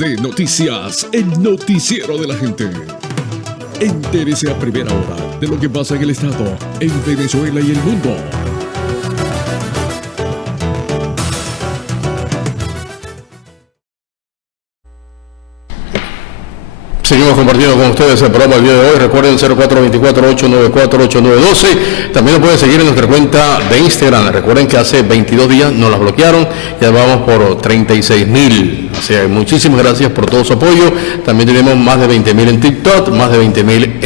de noticias, el noticiero de la gente. Entérese a primera hora de lo que pasa en el estado, en Venezuela y el mundo. Seguimos compartiendo con ustedes el programa el día de hoy. Recuerden 0424-894-8912. También nos pueden seguir en nuestra cuenta de Instagram. Recuerden que hace 22 días nos la bloquearon. Ya vamos por 36,000. O sea, muchísimas gracias por todo su apoyo. También tenemos más de 20,000 en TikTok, más de 20,000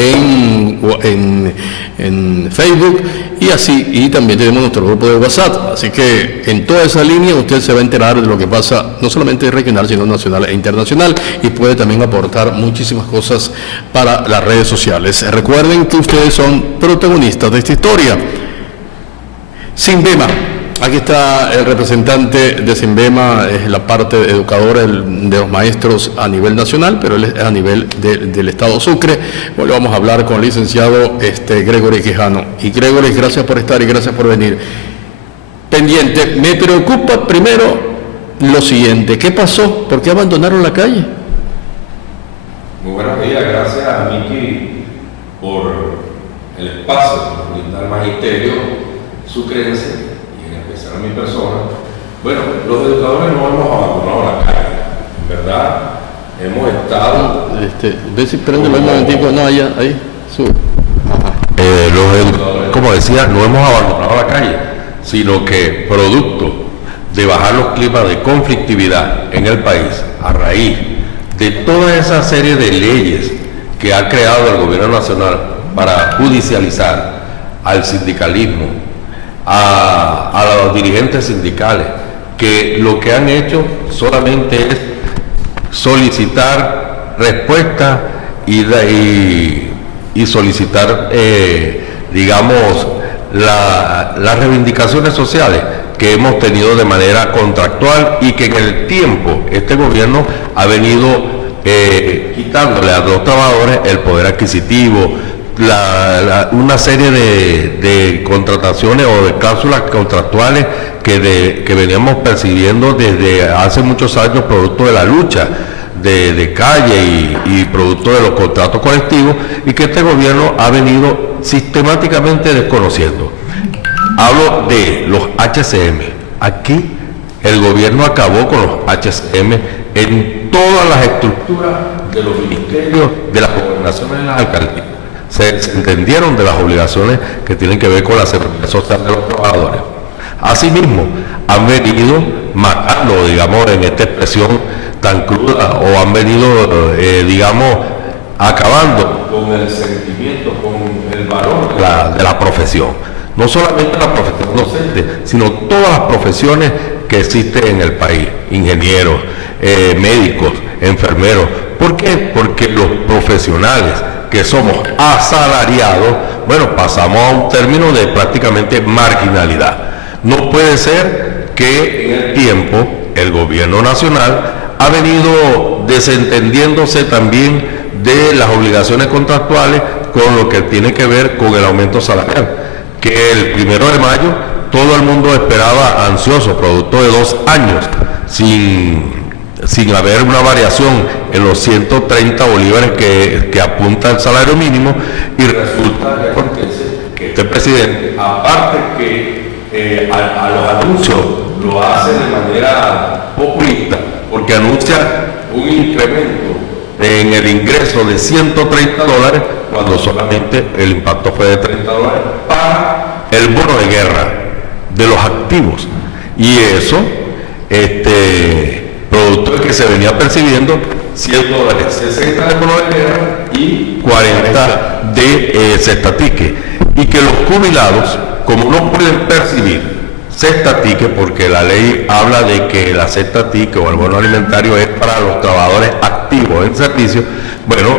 en Facebook y así. Y también tenemos nuestro grupo de WhatsApp. Así que en toda esa línea usted se va a enterar de lo que pasa, no solamente regional, sino nacional e internacional. Y puede también aportar muchísimas cosas para las redes sociales. Recuerden que ustedes son protagonistas de esta historia. Sinbema, aquí está el representante de Sinbema, es la parte educadora de los maestros a nivel nacional, pero él es a nivel del estado Sucre. Bueno, vamos a hablar con el licenciado Gregory Quijano. Y Gregory, gracias por estar y gracias por venir. Pendiente, me preocupa primero lo siguiente, ¿qué pasó? ¿Por qué abandonaron la calle? Muy buenos días, gracias a Miki por el espacio, por brindar magisterio, su creencia y en especial a mi persona. Bueno, los educadores no hemos abandonado la calle, en verdad hemos estado... Ve si prende un momentico, no, allá, ahí, sube. Como decía, no hemos abandonado la calle, sino que producto de bajar los climas de conflictividad en el país a raíz de toda esa serie de leyes que ha creado el gobierno nacional para judicializar al sindicalismo, a los dirigentes sindicales, que lo que han hecho solamente es solicitar respuesta y solicitar, digamos, las reivindicaciones sociales que hemos tenido de manera contractual y que en el tiempo este gobierno ha venido quitándole a los trabajadores el poder adquisitivo, una serie de contrataciones o de cláusulas contractuales que veníamos percibiendo desde hace muchos años, producto de la lucha de calle y producto de los contratos colectivos, y que este gobierno ha venido sistemáticamente desconociendo. Hablo de los HCM. Aquí el gobierno acabó con los HCM en todas las estructuras de los ministerios, de las gobernaciones y las alcaldías. Se entendieron de las obligaciones que tienen que ver con la seguridad social de los trabajadores. Asimismo, han venido matando, digamos, en esta expresión tan cruda, o han venido, digamos, acabando con el sentimiento, con el valor de la profesión. No solamente la profesión docente, sino todas las profesiones que existen en el país, ingenieros, médicos, enfermeros. ¿Por qué? Porque los profesionales que somos asalariados, bueno, pasamos a un término de prácticamente marginalidad. No puede ser que en el tiempo el gobierno nacional ha venido desentendiéndose también de las obligaciones contractuales con lo que tiene que ver con el aumento salarial, que el 1 de mayo todo el mundo esperaba ansioso, producto de 2 años, sin haber una variación en los 130 bolívares que apunta el salario mínimo, y resulta que este presidente, aparte que a los anuncios lo hace de manera populista, porque anuncia un incremento en el ingreso de $130, cuando solamente el impacto fue de $30 para el bono de guerra de los activos, y eso producto de que se venía percibiendo $100, 60 de bono de guerra y 40 de cesta ticket, y que los jubilados, como no pueden percibir cesta ticket, porque la ley habla de que la cesta ticket o el bono alimentario es para los trabajadores activos en servicio. Bueno,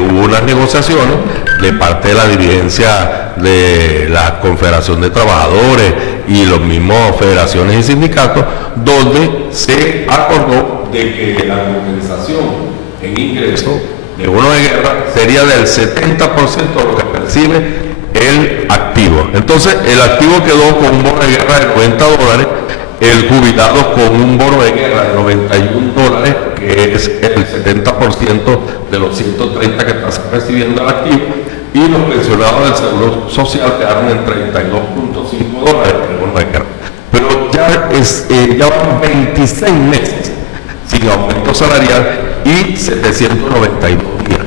hubo unas negociaciones de parte de la dirigencia de la Confederación de Trabajadores y los mismos federaciones y sindicatos, donde se acordó de que la compensación en ingreso de bono de guerra sería del 70% de lo que percibe el activo. Entonces el activo quedó con un bono de guerra de $90, el jubilado con un bono de guerra de $91, que es el 70% de los 130 que están recibiendo el activo, y los pensionados del Seguro Social quedaron en $32.5, pero ya van 26 meses sin aumento salarial y 792 días.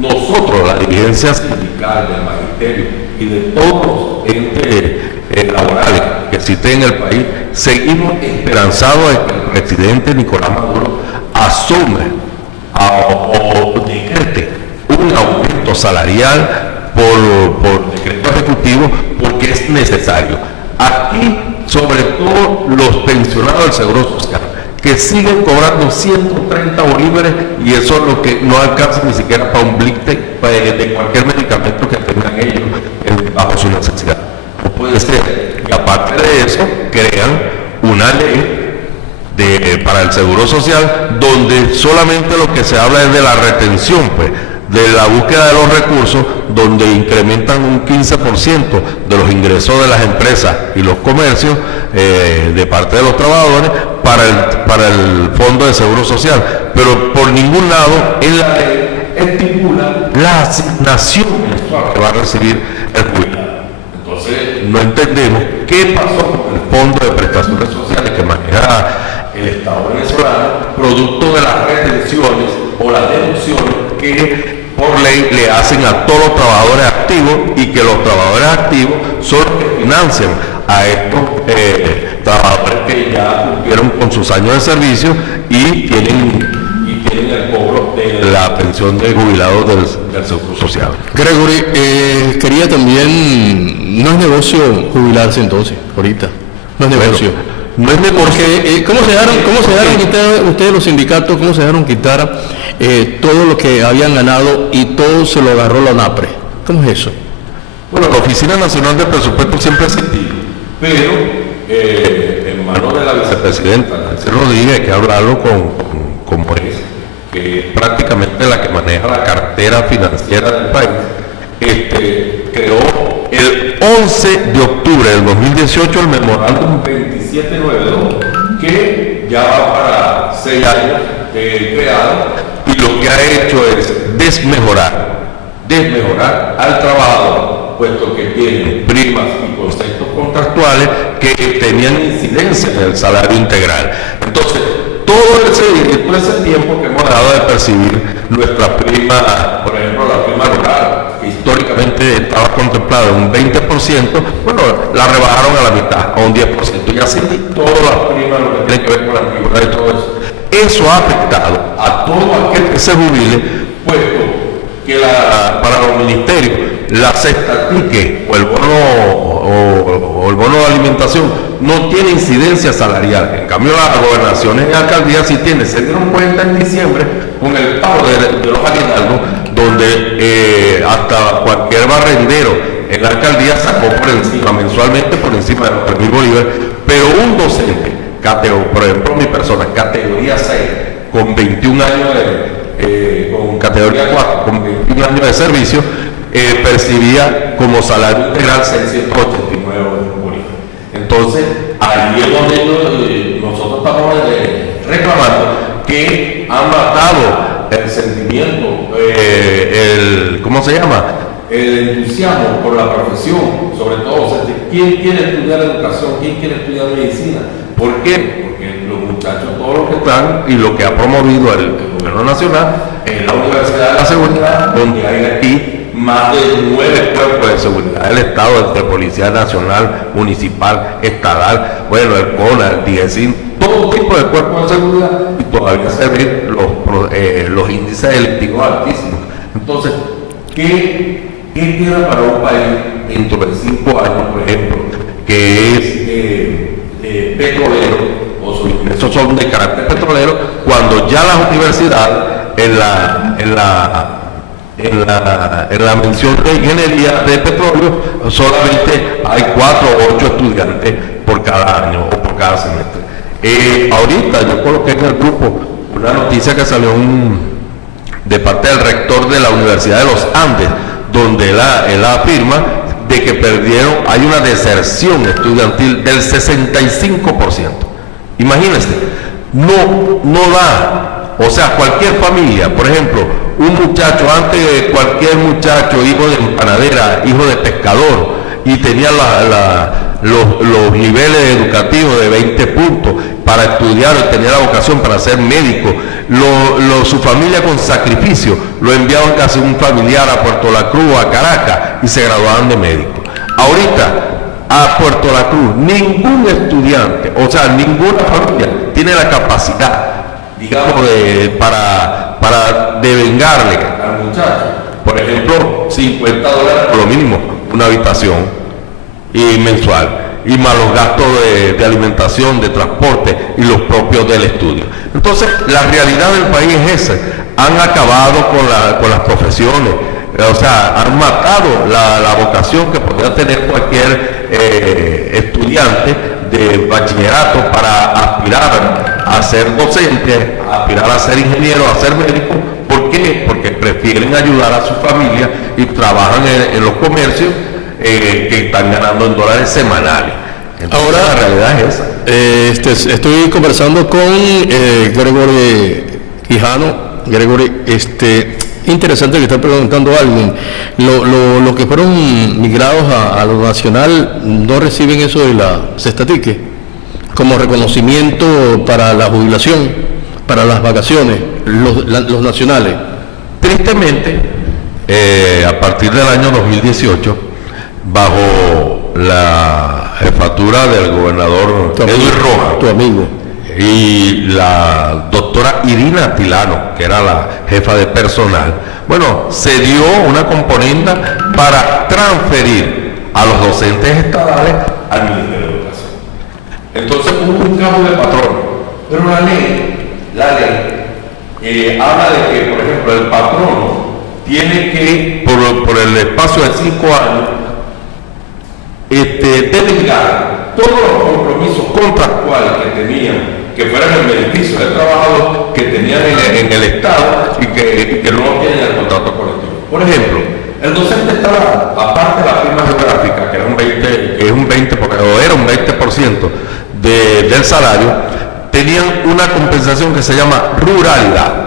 Nosotros, la dirigencia sindical, del magisterio y de todos los entes laborales que existen en el país, seguimos esperanzados de que el presidente Nicolás Maduro asume o decrete un aumento salarial por decreto ejecutivo, porque es necesario. Aquí, sobre todo los pensionados del Seguro Social, que siguen cobrando 130 bolívares, y eso es lo que no alcanza ni siquiera para un bliste de cualquier medicamento que tengan ellos bajo su necesidad. No puede ser. Y aparte de eso, crean una ley para el Seguro Social, donde solamente lo que se habla es de la retención, pues, de la búsqueda de los recursos, donde incrementan un 15% de los ingresos de las empresas y los comercios de parte de los trabajadores para el Fondo de Seguro Social, pero por ningún lado en la ley estipula la asignación mensual que va a recibir el jubilado. Entonces no entendemos qué pasó con el Fondo de Prestaciones Sociales que maneja el Estado venezolano, producto de las retenciones o las deducciones que por ley le hacen a todos los trabajadores activos, y que los trabajadores activos son los que financian a estos trabajadores que ya cumplieron con sus años de servicio y tienen el cobro de la pensión de jubilados del Seguro Social. Gregory, quería también, no es negocio jubilarse entonces, ahorita, no es negocio. No es negocio. Porque, ¿cómo se dejaron quitar ustedes los sindicatos, cómo se dejaron quitar todo lo que habían ganado y todo se lo agarró la ONAPRE? ¿Cómo es eso? Bueno, la Oficina Nacional de Presupuesto siempre ha existido, pero en manos de la vicepresidenta Nancy Rodríguez, hay que hablarlo con Morales, que es prácticamente la que maneja la cartera financiera del país, creó el 11 de octubre del 2018 el memorándum 2792, que ya va para 6 años creado, y lo que ha hecho es desmejorar al trabajador, puesto que tiene primas y conceptos contractuales que tenían incidencia en el salario integral. Entonces, todo ese tiempo que hemos dejado de percibir nuestras primas, por ejemplo la prima rural, que históricamente estaba contemplada en un 20%, bueno, la rebajaron a la mitad, a un 10%, y así todas las primas, lo que tiene que ver con la antigüedad y todo eso. Eso ha afectado a todo aquel que se jubile, puesto que para los ministerios la cesta tique o el bono de alimentación no tiene incidencia salarial. En cambio, las gobernaciones y alcaldías sí tienen. Se dieron cuenta en diciembre con el pago de los aguinaldos, donde hasta cualquier barrendero en la alcaldía sacó por encima, mensualmente por encima de los 3.000 bolívares, pero un docente, por ejemplo mi persona, categoría 6, con 21 años con categoría 4, con 21 años de servicio, percibía como salario integral 689 bolívares. Entonces, ahí es donde nosotros estamos reclamando que han matado el sentimiento, el entusiasmo por la profesión, sobre todo, ¿quién quiere estudiar educación? ¿Quién quiere estudiar medicina? ¿Por qué? Porque los muchachos, todos los que están, y lo que ha promovido el gobierno nacional, es la Universidad de la Seguridad, donde hay aquí más de 9 cuerpos de seguridad del Estado, entre Policía Nacional, Municipal, Estatal, bueno, el CONA, el DIESIN, todo tipo de cuerpos de seguridad, y todavía se ven los índices delictivos altísimos. Entonces, ¿qué queda para un país dentro de 5 años, por ejemplo, que es petrolero, o sus ingresos son de carácter petrolero, cuando ya las universidades en la mención de ingeniería de petróleo solamente hay 4 o 8 estudiantes por cada año o por cada semestre? Ahorita yo coloqué en el grupo una noticia que salió de parte del rector de la Universidad de los Andes, donde él afirma de que hay una deserción estudiantil del 65%. Imagínense, no da O sea, cualquier familia, por ejemplo, un muchacho, antes cualquier muchacho, hijo de panadera, hijo de pescador, y tenía los niveles educativos de 20 puntos para estudiar, tenía la vocación para ser médico, su familia con sacrificio lo enviaban casi un familiar a Puerto La Cruz, a Caracas, y se graduaban de médico. Ahorita, a Puerto La Cruz, ningún estudiante, o sea, ninguna familia tiene la capacidad, digamos, para devengarle al muchacho, por ejemplo, $50 por lo mínimo, una habitación y mensual, y más los gastos de alimentación, de transporte y los propios del estudio. Entonces, la realidad del país es esa. Han acabado con las profesiones, o sea, han matado la vocación que podría tener cualquier estudiante de bachillerato para aspirar a ser docente, a aspirar a ser ingeniero, a ser médico. ¿Por qué? Porque prefieren ayudar a su familia y trabajan en los comercios que están ganando en dólares semanales. Entonces, ahora la realidad es esa. Estoy conversando con Gregory Quijano. Gregory, interesante que está preguntando a alguien. Los que fueron migrados a lo nacional no reciben eso de la cestatique como reconocimiento para la jubilación, para las vacaciones, los nacionales. Tristemente, a partir del año 2018, bajo la jefatura del gobernador Edwin Rojas, tu amigo, y la doctora Irina Tilano, que era la jefa de personal, bueno, se dio una componenda para transferir a los docentes estatales al Ministerio de Educación. Entonces hubo un cambio de patrón, pero la ley habla de que, por ejemplo, el patrono tiene que, por el espacio de 5 años, denegar todos los compromisos contractuales que tenían, que fueran el beneficio del trabajador que tenían en el Estado y que no tienen el contrato colectivo. Por ejemplo, el docente estaba, aparte de la firma geográfica, que era un 20% del salario, tenían una compensación que se llama ruralidad,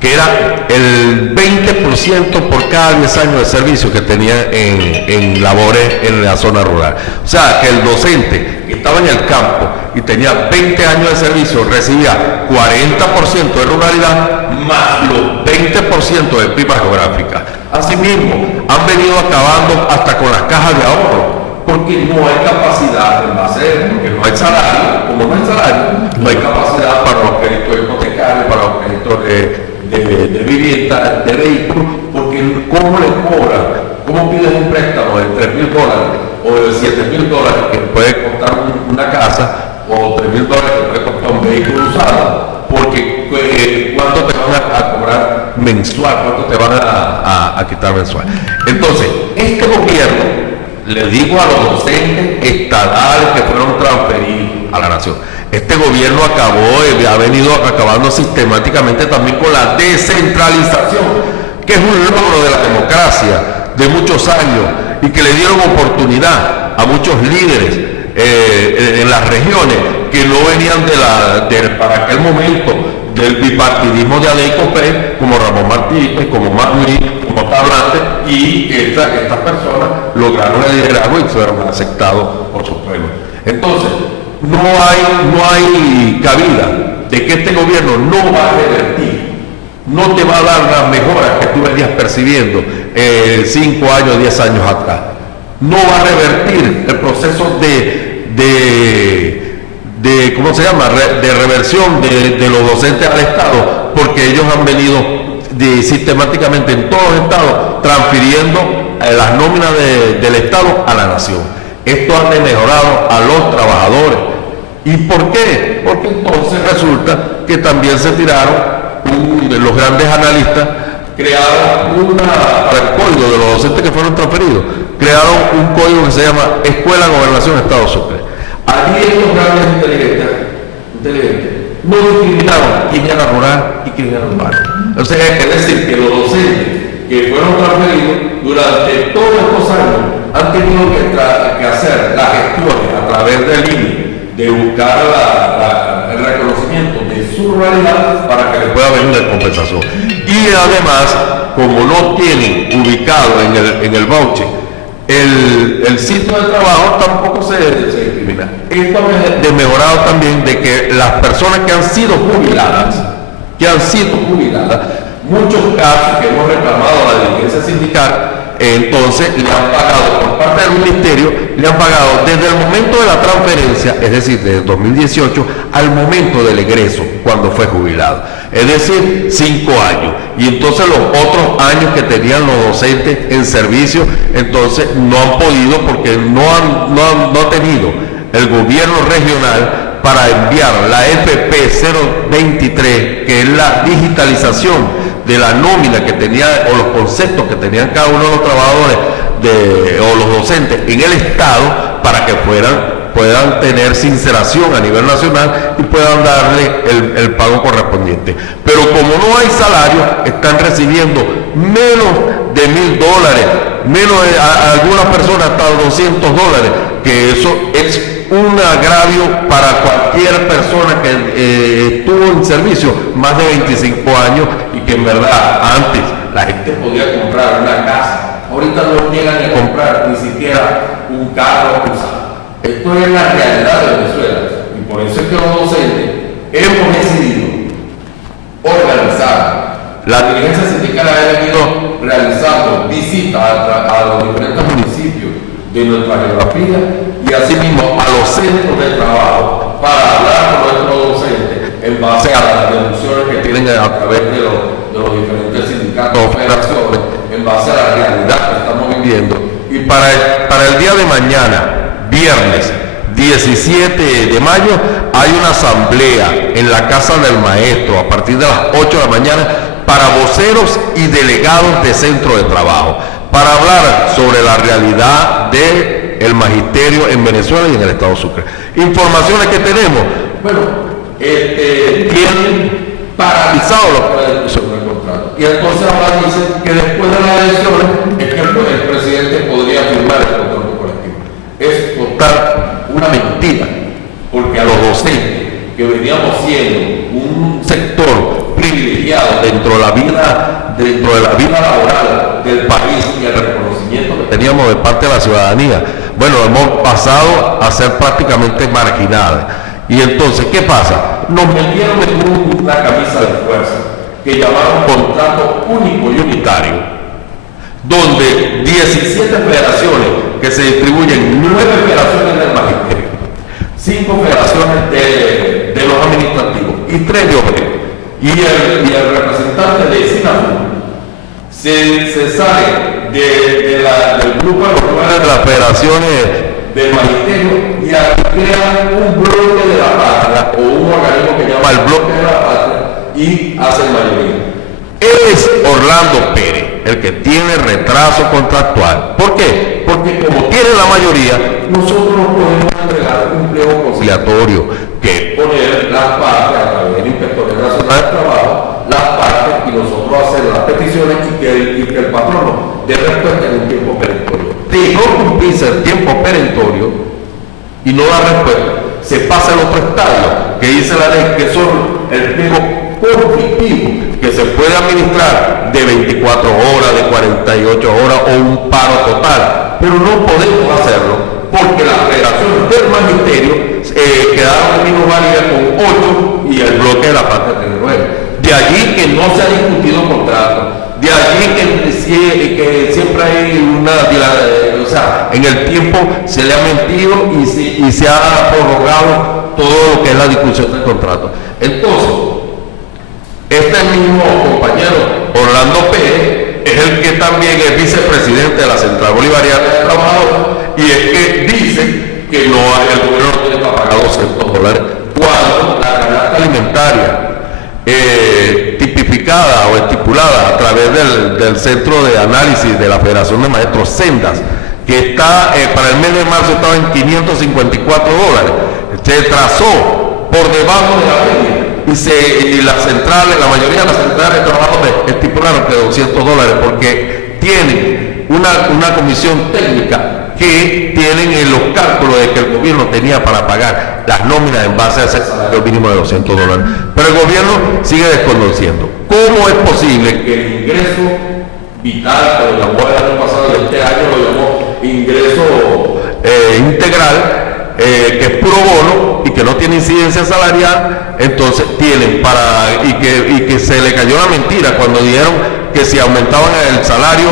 que era el 20% por cada 10 años de servicio que tenía en labores en la zona rural. O sea, que el docente que estaba en el campo y tenía 20 años de servicio recibía 40% de ruralidad más los 20% de prima geográfica. Asimismo, han venido acabando hasta con las cajas de ahorro, porque no hay capacidad en base, porque no hay salario, como no hay salario, no hay capacidad para los créditos hipotecarios, para los créditos de vivienda, de vehículos, porque ¿cómo le cobran? ¿Cómo pides un préstamo de $3,000 o de $7,000 que puede costar una casa, o $3,000 que puede costar un vehículo usado? Porque ¿cuánto te van a cobrar mensual? ¿Cuánto te van a quitar mensual? Entonces, este gobierno, le digo a los docentes estatales que fueron transferidos a la nación, este gobierno ha venido acabando sistemáticamente también con la descentralización, que es un logro de la democracia de muchos años y que le dieron oportunidad a muchos líderes en las regiones que no venían para aquel momento del bipartidismo de Aley Copé, como Ramón Martínez, como Manuel, como Tablante, y estas personas lograron el liderazgo y fueron aceptados por su pueblo. Entonces, no hay cabida de que este gobierno no va a revertir, no te va a dar las mejoras que tú venías percibiendo 5 años, 10 años atrás. No va a revertir el proceso ¿cómo se llama? De reversión de los docentes al Estado, porque ellos han venido sistemáticamente en todos los estados transfiriendo las nóminas del Estado a la nación. Esto ha mejorado a los trabajadores. ¿Y por qué? Porque entonces resulta que también se tiraron, los grandes analistas crearon para el código de los docentes que fueron transferidos, crearon un código que se llama Escuela Gobernación Estado Sucre. Allí estos grandes inteligentes no discriminaron quién era rural y quién era urbano. Entonces, es decir, que los docentes que fueron transferidos durante todos estos años han tenido que hacer las gestiones a través del INE, de buscar el reconocimiento de su ruralidad para que le pueda venir la compensación. Y además, como no tienen ubicado en el voucher el sitio de trabajo, tampoco se discrimina. Esto es desmejorado también de que las personas que han sido jubiladas, muchos casos que hemos reclamado a la dirigencia sindical, entonces le han pagado por parte del ministerio, le han pagado desde el momento de la transferencia, es decir, desde 2018 al momento del egreso, cuando fue jubilado, es decir, 5 años. Y entonces los otros años que tenían los docentes en servicio, entonces no han podido porque no ha tenido el gobierno regional para enviar la FP 023, que es la digitalización de la nómina que tenía, o los conceptos que tenían cada uno de los trabajadores o los docentes en el Estado, para que puedan tener sinceración a nivel nacional y puedan darle el pago correspondiente. Pero como no hay salario, están recibiendo menos de $1,000, menos de algunas personas hasta $200, que eso es un agravio para cualquier persona que estuvo en servicio más de 25 años y que en verdad antes la gente podía comprar una casa, ahorita no llegan a comprar ni siquiera un carro usado. Esto es la realidad de Venezuela y por eso es que los docentes hemos decidido organizar. La dirigencia sindical ha venido realizando visitas a los diferentes municipios de nuestra geografía y asimismo a los centros de trabajo para hablar con nuestros docentes en base a las deducciones que tienen a través de los diferentes sindicatos o federaciones, en base a la realidad que estamos viviendo. Y para el día de mañana, viernes 17 de mayo, hay una asamblea en la Casa del Maestro a partir de las 8 de la mañana para voceros y delegados de centro de trabajo, para hablar sobre la realidad del magisterio en Venezuela y en el Estado Sucre. Informaciones que tenemos, bueno, tienen paralizado los planes sobre el contrato. Y entonces ahora dicen que después de las elecciones es que el presidente podría firmar el contrato colectivo. Es total una mentira, porque a los docentes que veníamos siendo un sector privilegiado dentro de la vida laboral del país y el reconocimiento que teníamos de parte de la ciudadanía, bueno, hemos pasado a ser prácticamente marginados. Y entonces, ¿qué pasa? Nos metieron en una camisa de fuerza que llamaron contrato único y unitario, donde 17 federaciones que se distribuyen, 9 federaciones del magisterio, 5 federaciones de los administrativos y 3 de obreros. Y el representante de SINAFU se sale del grupo de los 9 de las federaciones del magisterio y crea un bloque de la patria o un organismo que llama el bloque de la patria y hace mayoría. Es Orlando Pérez el que tiene retraso contractual. ¿Por qué? Porque como tiene la mayoría, nosotros no podemos entregar un pliego conciliatorio, que es poner las partes a través del Inspector Nacional del Trabajo, las partes y nosotros hacer las peticiones y que el patrono dé respuesta en un tiempo perentorio. Si no cumplirse el tiempo perentorio y no da respuesta, se pasa al otro estadio que dice la ley, que son el pliego conflictivo, que se puede administrar de 24 horas, de 48 horas o un paro total, pero no podemos hacerlo porque las federaciones del magisterio quedaron en minoría con 8 y el bloque de la parte tiene 9. De allí que no se ha discutido contrato, de allí que siempre hay o sea, en el tiempo se le ha mentido y se ha prorrogado todo lo que es la discusión del contrato. Entonces, este mismo compañero Orlando Pérez es el que también es vicepresidente de la Central Bolivariana de Trabajadores y es que dice que el gobierno no tiene para pagar $200 cuando la canasta alimentaria tipificada o estipulada a través del Centro de Análisis de la Federación de Maestros Sendas, que está para el mes de marzo estaba en $554, se trazó por debajo de la media. Y la mayoría de las centrales de trabajo estipularon que $200 porque tienen una comisión técnica que tienen en los cálculos de que el gobierno tenía para pagar las nóminas en base a ese salario mínimo de $200. Pero el gobierno sigue desconociendo. ¿Cómo es posible que el ingreso vital, que lo llamó el año pasado y este año lo llamó ingreso integral, que es puro bono y que no tiene incidencia salarial, entonces tienen y que se le cayó la mentira cuando dijeron que si aumentaban el salario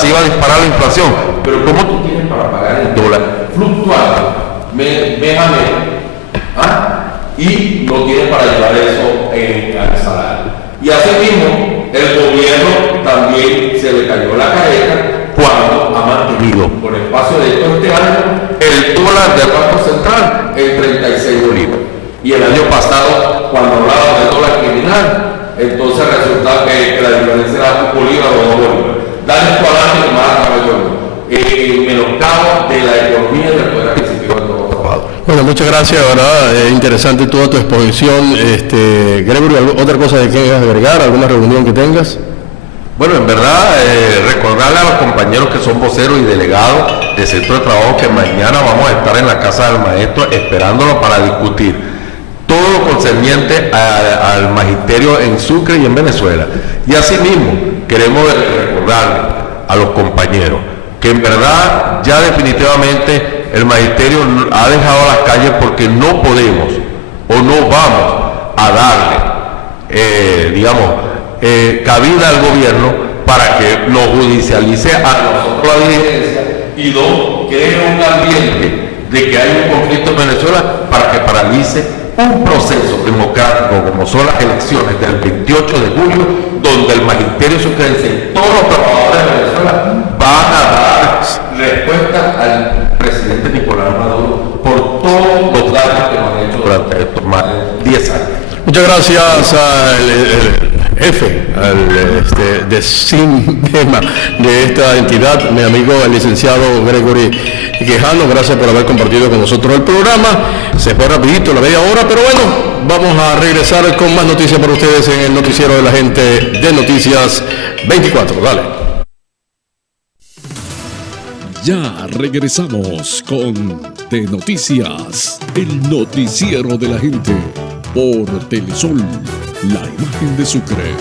se iba a disparar la inflación? Pero ¿cómo tú tienes para pagar el dólar fluctuando mes a mes? Y no tienes para llevar eso al salario. Y así mismo el gobierno también se le cayó la careta cuando ha mantenido por espacio de todo este año el dólar del Banco Central en 36 bolívares. Y el año pasado, cuando hablaba del dólar criminal, entonces resulta que la diferencia era un bolívar o 2 bolívares. Daños adelante y más mayor. Menoscabo de la economía y del poder adquisitivo de todos los trabajadores. Bueno, muchas gracias, ¿verdad? Interesante toda tu exposición. Gregory, ¿otra cosa que quieras agregar? ¿Alguna reunión que tengas? Bueno, en verdad, recordarle a los compañeros que son voceros y delegados del Centro de Trabajo que mañana vamos a estar en la Casa del Maestro esperándolo para discutir todo lo concerniente al magisterio en Sucre y en Venezuela. Y asimismo, queremos recordarle a los compañeros que en verdad ya definitivamente el magisterio ha dejado las calles porque no podemos o no vamos a darle, cabida al gobierno para que nos judicialice a nosotros la diligencia y no cree un ambiente de que hay un conflicto en Venezuela para que paralice un proceso democrático como son las elecciones del 28 de julio, donde el magisterio sucrense y todos los trabajadores de Venezuela van a dar respuesta al presidente Nicolás Maduro por todos los daños que nos han hecho durante estos más de 10 años. Muchas gracias al jefe de SINBEMA de esta entidad, mi amigo el licenciado Gregory Quijano. Gracias por haber compartido con nosotros el programa. Se fue rapidito, la media hora, pero bueno, vamos a regresar con más noticias para ustedes en el noticiero de la gente de Noticias 24. Dale. Ya regresamos con De Noticias, el noticiero de la gente, por Telesol, la imagen de Sucre.